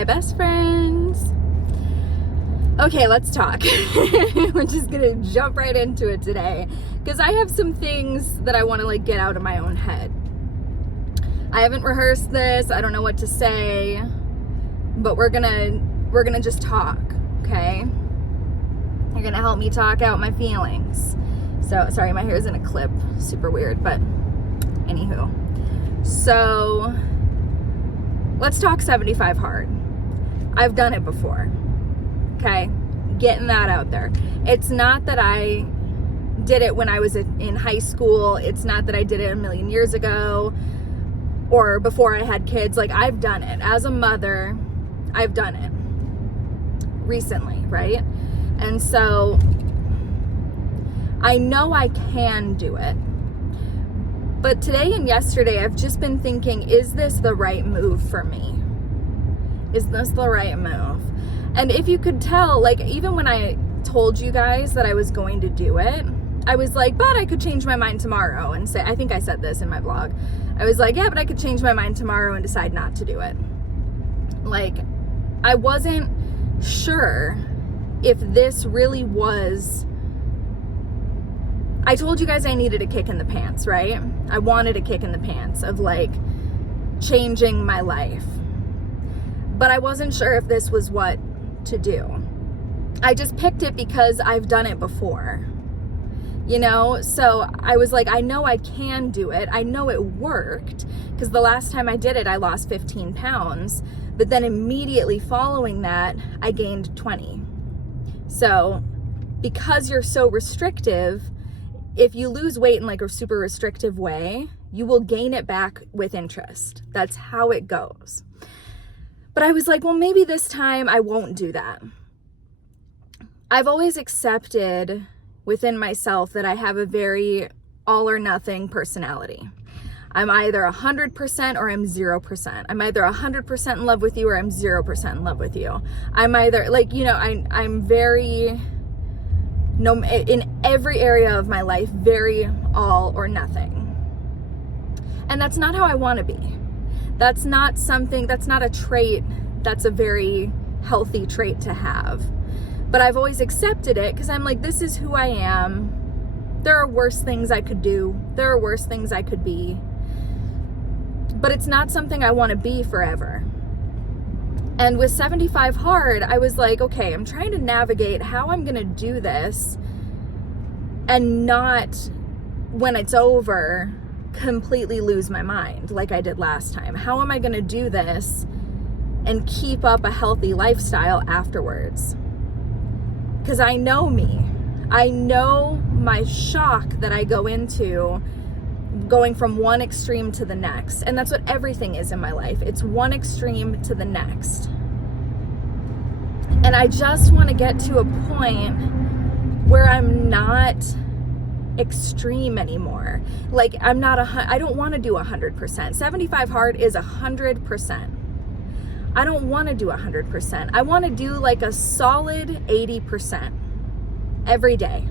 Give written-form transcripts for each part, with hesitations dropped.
My best friends. Okay, let's talk. We're just gonna jump right into it today because I have some things that I want to get out of my own head. I haven't rehearsed this. I don't know what to say, but we're gonna just talk, okay? You're gonna help me talk out my feelings. So, sorry, my hair's in a clip. Super weird, but anywho. So, let's talk 75 hard. I've done it before, okay? Getting that out there. It's not that I did it when I was in high school. It's not that I did it a million years ago or before I had kids. I've done it. As a mother, I've done it recently, right? And so I know I can do it. But today and yesterday, I've just been thinking, is this the right move for me? Is this the right move? And if you could tell, even when I told you guys that I was going to do it, I was like, but I could change my mind tomorrow and say, I think I said this in my blog. I was like, yeah, but I could change my mind tomorrow and decide not to do it. I wasn't sure if this really was, I told you guys I needed a kick in the pants, right? I wanted a kick in the pants of changing my life. But I wasn't sure if this was what to do. I just picked it because I've done it before, So I was like, I know I can do it. I know it worked because the last time I did it, I lost 15 pounds. But then immediately following that, I gained 20. So because you're so restrictive, if you lose weight in a super restrictive way, you will gain it back with interest. That's how it goes. But I was like, well, maybe this time I won't do that. I've always accepted within myself that I have a very all or nothing personality. I'm either 100% or I'm 0%. I'm either 100% in love with you or I'm 0% in love with you. I'm either I'm very, no, in every area of my life, very all or nothing. And that's not how I want to be. That's not a trait that's a very healthy trait to have. But I've always accepted it because I'm like, this is who I am. There are worse things I could do. There are worse things I could be. But it's not something I want to be forever. And with 75 hard, I was like, okay, I'm trying to navigate how I'm going to do this and not, when it's over, completely lose my mind like I did last time. How am I going to do this and keep up a healthy lifestyle afterwards? Because I know me. I know my shock that I go into going from one extreme to the next. And that's what everything is in my life. It's one extreme to the next. And I just want to get to a point where I'm not extreme anymore. I don't want to do 100%. 75 hard is 100%. I don't want to do 100%. I want to do a solid 80% every day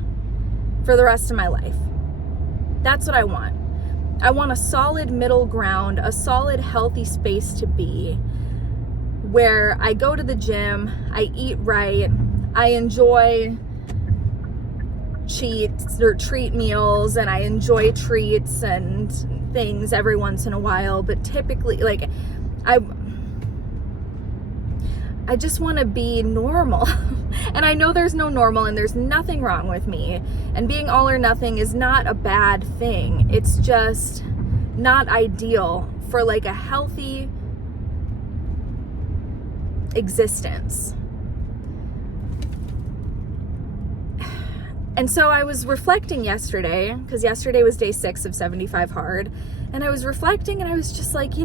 for the rest of my life. That's what I want. I want a solid middle ground, a solid healthy space to be where I go to the gym, I eat right, I enjoy treat meals, and I enjoy treats and things every once in a while, but typically I just want to be normal. And I know there's no normal and there's nothing wrong with me, and being all or nothing is not a bad thing. It's just not ideal for a healthy existence. And so I was reflecting yesterday, because yesterday was day 6 of 75 hard, and I was reflecting and I was just like, I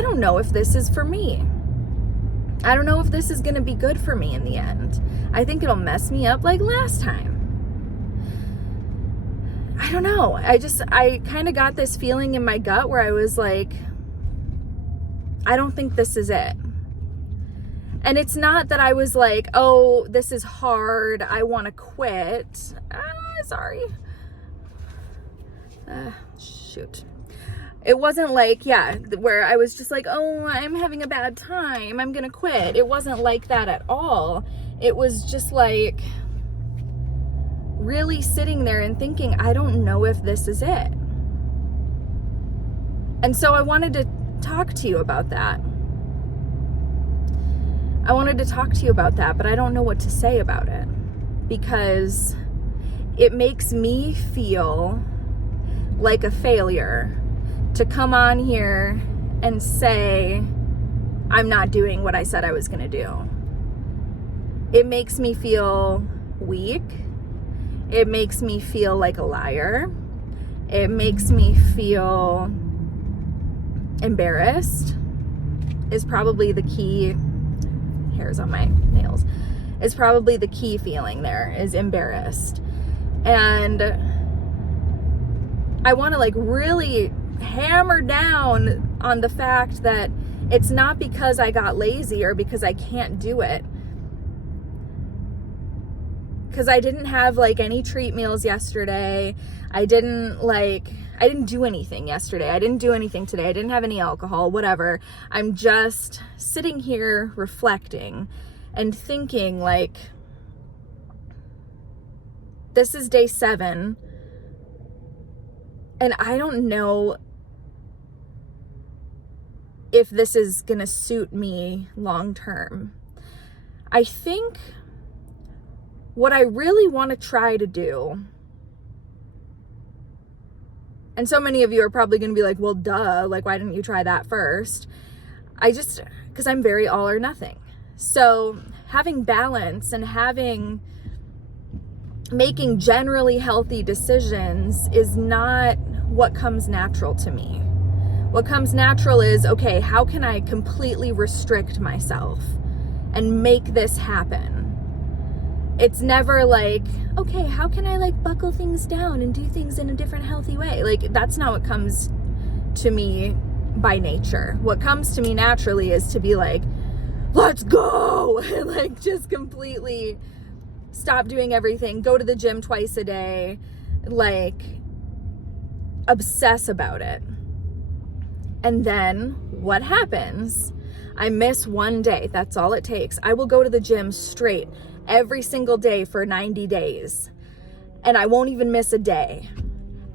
don't know if this is for me. I don't know if this is going to be good for me in the end. I think it'll mess me up like last time. I don't know. I kind of got this feeling in my gut where I was like, I don't think this is it. And it's not that I was like, oh, this is hard, I want to quit. Sorry. Shoot. It wasn't like, yeah, where I was just like, oh, I'm having a bad time, I'm gonna quit. It wasn't like that at all. It was just like really sitting there and thinking, I don't know if this is it. And so I wanted to talk to you about that. I wanted to talk to you about that, but I don't know what to say about it, because it makes me feel like a failure to come on here and say I'm not doing what I said I was going to do. It makes me feel weak. It makes me feel like a liar. It makes me feel embarrassed, is probably the key. Hairs on my nails is probably the key feeling there, is embarrassed. And I want to like really hammer down on the fact that it's not because I got lazy or because I can't do it. Because I didn't have like any treat meals yesterday. I didn't do anything yesterday. I didn't do anything today. I didn't have any alcohol, whatever. I'm just sitting here reflecting and thinking like, this is day 7. And I don't know if this is gonna suit me long term. I think what I really want to try to do, and so many of you are probably going to be like, well, duh, like, why didn't you try that first? Because I'm very all or nothing. So having balance and making generally healthy decisions is not what comes natural to me. What comes natural is, okay, how can I completely restrict myself and make this happen? It's never like, okay, how can I like buckle things down and do things in a different healthy way? Like, that's not what comes to me by nature. What comes to me naturally is to be like, let's go, and like just completely stop doing everything, go to the gym twice a day, like obsess about it. And then what happens? I miss one day. That's all it takes. I will go to the gym straight every single day for 90 days. And I won't even miss a day.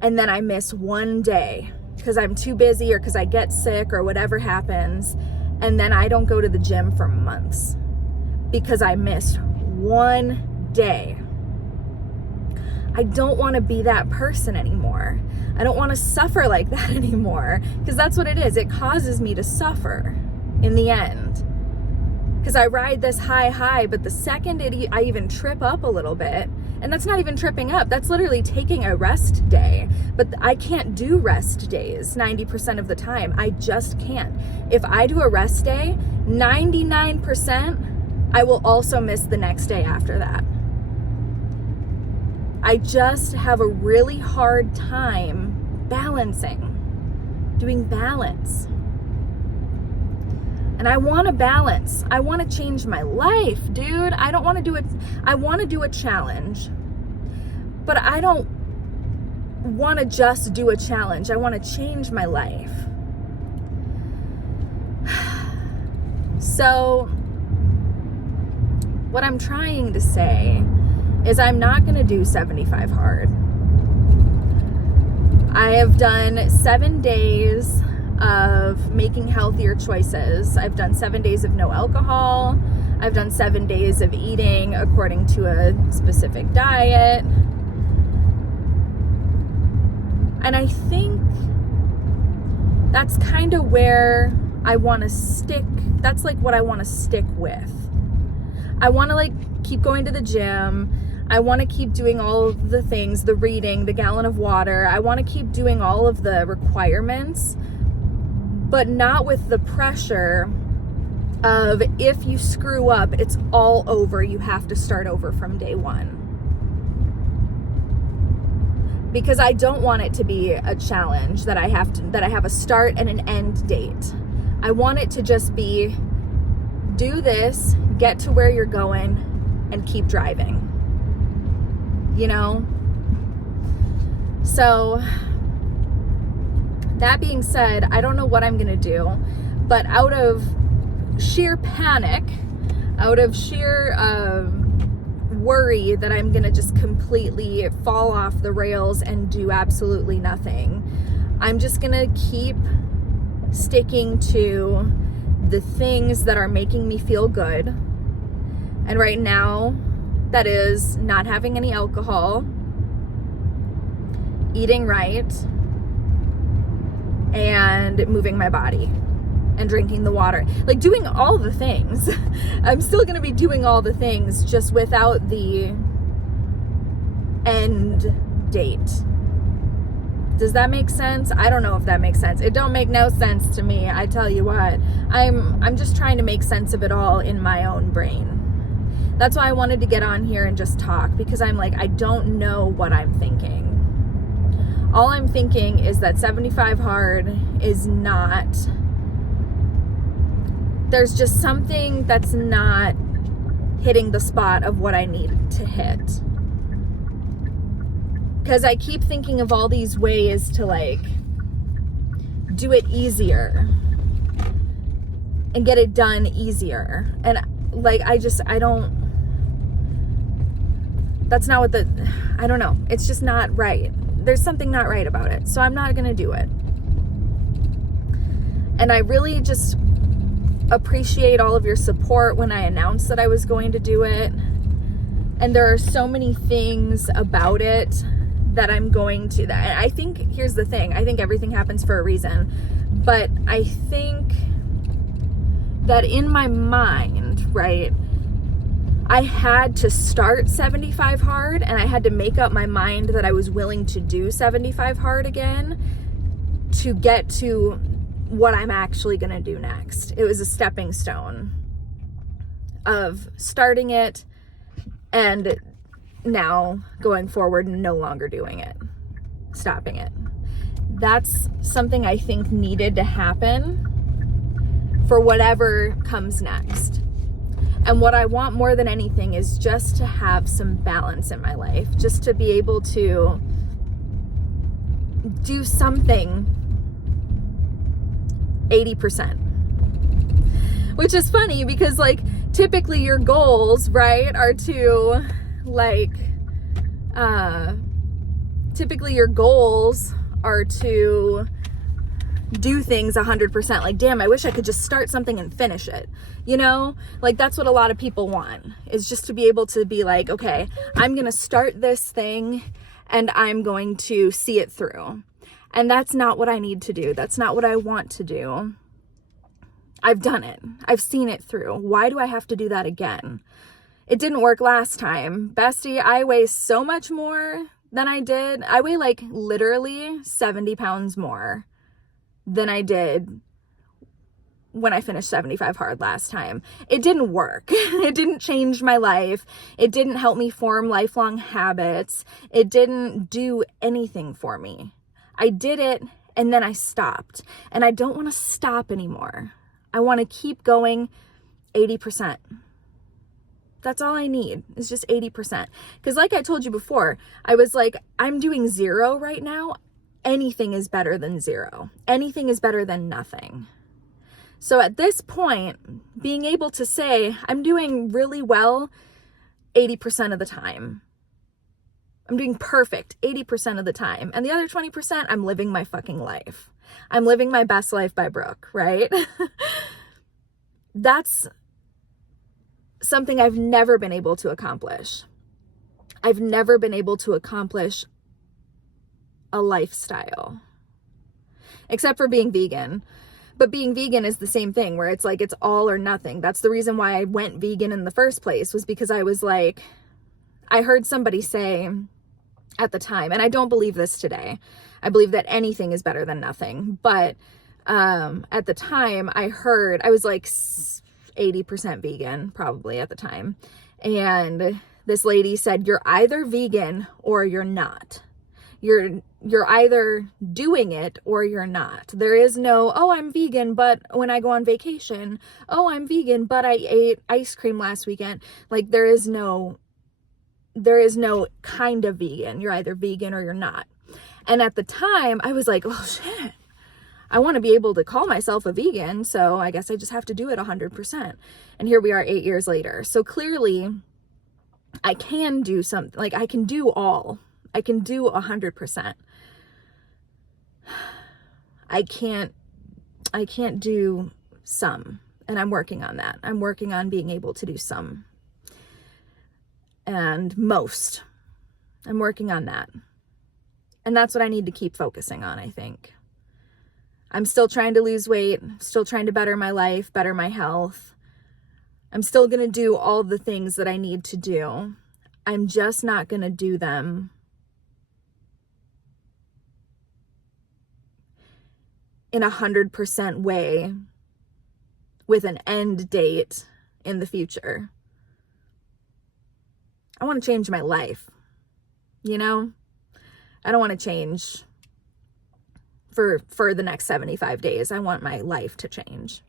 And then I miss one day because I'm too busy or because I get sick or whatever happens. And then I don't go to the gym for months because I missed one day. I don't want to be that person anymore. I don't want to suffer like that anymore, because that's what it is. It causes me to suffer in the end. Because I ride this high, but the second I even trip up a little bit, and that's not even tripping up, that's literally taking a rest day. But I can't do rest days 90% of the time. I just can't. If I do a rest day, 99%, I will also miss the next day after that. I just have a really hard time doing balance. And I want to balance. I want to change my life, dude. I don't want to do it. I want to do a challenge, but I don't want to just do a challenge. I want to change my life. So what I'm trying to say is I'm not going to do 75 hard. I have done 7 days of making healthier choices. I've done 7 days of no alcohol. I've done 7 days of eating according to a specific diet. And I think that's kind of where I want to stick. That's like what I want to stick with. I want to like keep going to the gym. I want to keep doing all of the things, the reading, the gallon of water. I want to keep doing all of the requirements, but not with the pressure of if you screw up, it's all over. You have to start over from day one. Because I don't want it to be a challenge that I have a start and an end date. I want it to just be, do this, get to where you're going, and keep driving. You know? So That being said, I don't know what I'm going to do, but out of sheer panic, out of sheer worry that I'm going to just completely fall off the rails and do absolutely nothing, I'm just going to keep sticking to the things that are making me feel good. And right now, that is not having any alcohol, eating right, and moving my body and drinking the water, like doing all the things. I'm still going to be doing all the things, just without the end date. Does that make sense? I don't know if that makes sense. It don't make no sense to me. I tell you what, I'm just trying to make sense of it all in my own brain. That's why I wanted to get on here and just talk, because I'm like, I don't know what I'm thinking. All I'm thinking is that 75 hard is not, there's just something that's not hitting the spot of what I need to hit. Because I keep thinking of all these ways to like do it easier and get it done easier. And like, I don't, that's not what I don't know. It's just not right. There's something not right about it. So I'm not going to do it. And I really just appreciate all of your support when I announced that I was going to do it. And there are so many things about it that I'm going to, that I think, here's the thing, I think everything happens for a reason, but I think that in my mind, right, I had to start 75 hard, and I had to make up my mind that I was willing to do 75 hard again to get to what I'm actually going to do next. It was a stepping stone of starting it and now going forward and no longer doing it, stopping it. That's something I think needed to happen for whatever comes next. And what I want more than anything is just to have some balance in my life, just to be able to do something 80%. Which is funny because like typically your goals, right, are to like, typically your goals are to do things 100%. Like, damn, I wish I could just start something and finish it. You know, like that's what a lot of people want, is just to be able to be like, okay, I'm going to start this thing and I'm going to see it through. And that's not what I need to do. That's not what I want to do. I've done it. I've seen it through. Why do I have to do that again? It didn't work last time. Bestie, I weigh so much more than I did. I weigh like literally 70 pounds more than I did when I finished 75 hard last time. It didn't work. It didn't change my life. It didn't help me form lifelong habits. It didn't do anything for me. I did it and then I stopped. And I don't want to stop anymore. I want to keep going 80%. That's all I need, is just 80%. Because like I told you before, I was like, I'm doing 0 right now. Anything is better than 0. Anything is better than nothing. So at this point, being able to say, I'm doing really well 80% of the time. I'm doing perfect 80% of the time. And the other 20%, I'm living my fucking life. I'm living my best life by Brooke, right? That's something I've never been able to accomplish. I've never been able to accomplish a lifestyle, except for being vegan. But being vegan is the same thing, where it's like, it's all or nothing. That's the reason why I went vegan in the first place, was because I was like, I heard somebody say at the time, and I don't believe this today, I believe that anything is better than nothing. But at the time I was like 80% vegan probably at the time. And this lady said, you're either vegan or you're not. You're either doing it or you're not. There is no, oh, I'm vegan, but when I go on vacation, oh, I'm vegan, but I ate ice cream last weekend. Like there is no kind of vegan. You're either vegan or you're not. And at the time I was like, oh shit, I want to be able to call myself a vegan, so I guess I just have to do it 100%. And here we are 8 years later. So clearly I can do something, like I can do all. I can do 100%. I can't do some, and I'm working on that. I'm working on being able to do some and most. I'm working on that. And that's what I need to keep focusing on, I think. I'm still trying to lose weight, still trying to better my life, better my health. I'm still going to do all the things that I need to do. I'm just not going to do them in 100% way with an end date in the future. I want to change my life, you know? I don't want to change for the next 75 days. I want my life to change.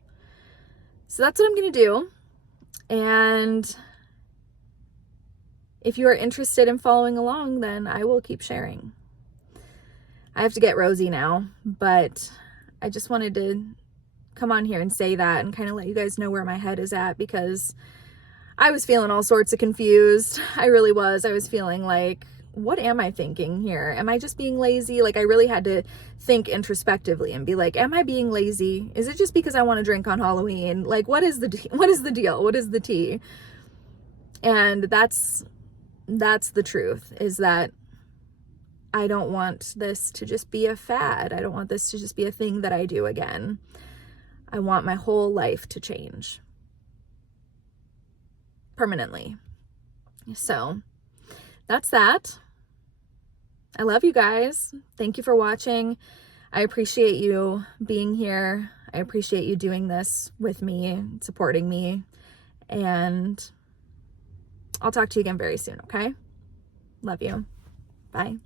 So that's what I'm going to do. And if you are interested in following along, then I will keep sharing. I have to get Rosie now, but I just wanted to come on here and say that and kind of let you guys know where my head is at, because I was feeling all sorts of confused. I really was. I was feeling like, what am I thinking here? Am I just being lazy? Like, I really had to think introspectively and be like, am I being lazy? Is it just because I want to drink on Halloween? Like, what is the deal? What is the tea? And that's the truth, is that I don't want this to just be a fad. I don't want this to just be a thing that I do again. I want my whole life to change permanently. So that's that. I love you guys. Thank you for watching. I appreciate you being here. I appreciate you doing this with me, supporting me. And I'll talk to you again very soon, okay? Love you. Bye.